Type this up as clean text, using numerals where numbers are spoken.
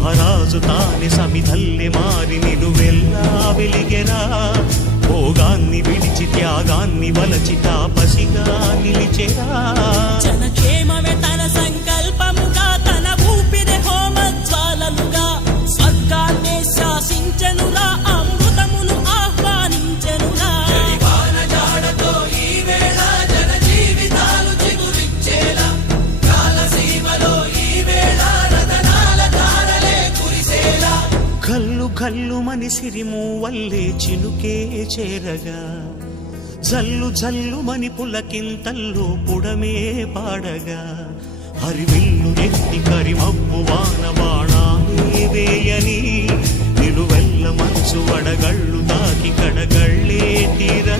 మహారాజు తానే సమిధల్లె మారి నిలువెల్లా వెలిగెరా. భోగాన్ని విడిచి త్యాగాన్ని వలచి తాపసిగా నిలిచెరా. జనక్షేమమే తన సంకల్పముగా, తన ఊపిరి హోమజ్వాలలుగా, స్వర్గాన్నే శాసించెనురా, అమృతమును ఆహ్వానించెనురా. జాడతో ఈ వేళ జన జీవితాలు చిగురించేలా, కాలసీమలో ఈ వేళ రతనాల ధారలే కురిసేలా. కల్లు కల్లు మని సిరిమూవల్లే చినుకే చేరగా, జల్లు జల్లు మని పులకింతల్లో పుడమే పాడగా, హరివిల్లు ఎత్తి కరిమబ్బు వాన బాణాలే వేయని, నిలువెల్ల మనసు వడగళ్ళు తాకి కడగళ్ళే తీర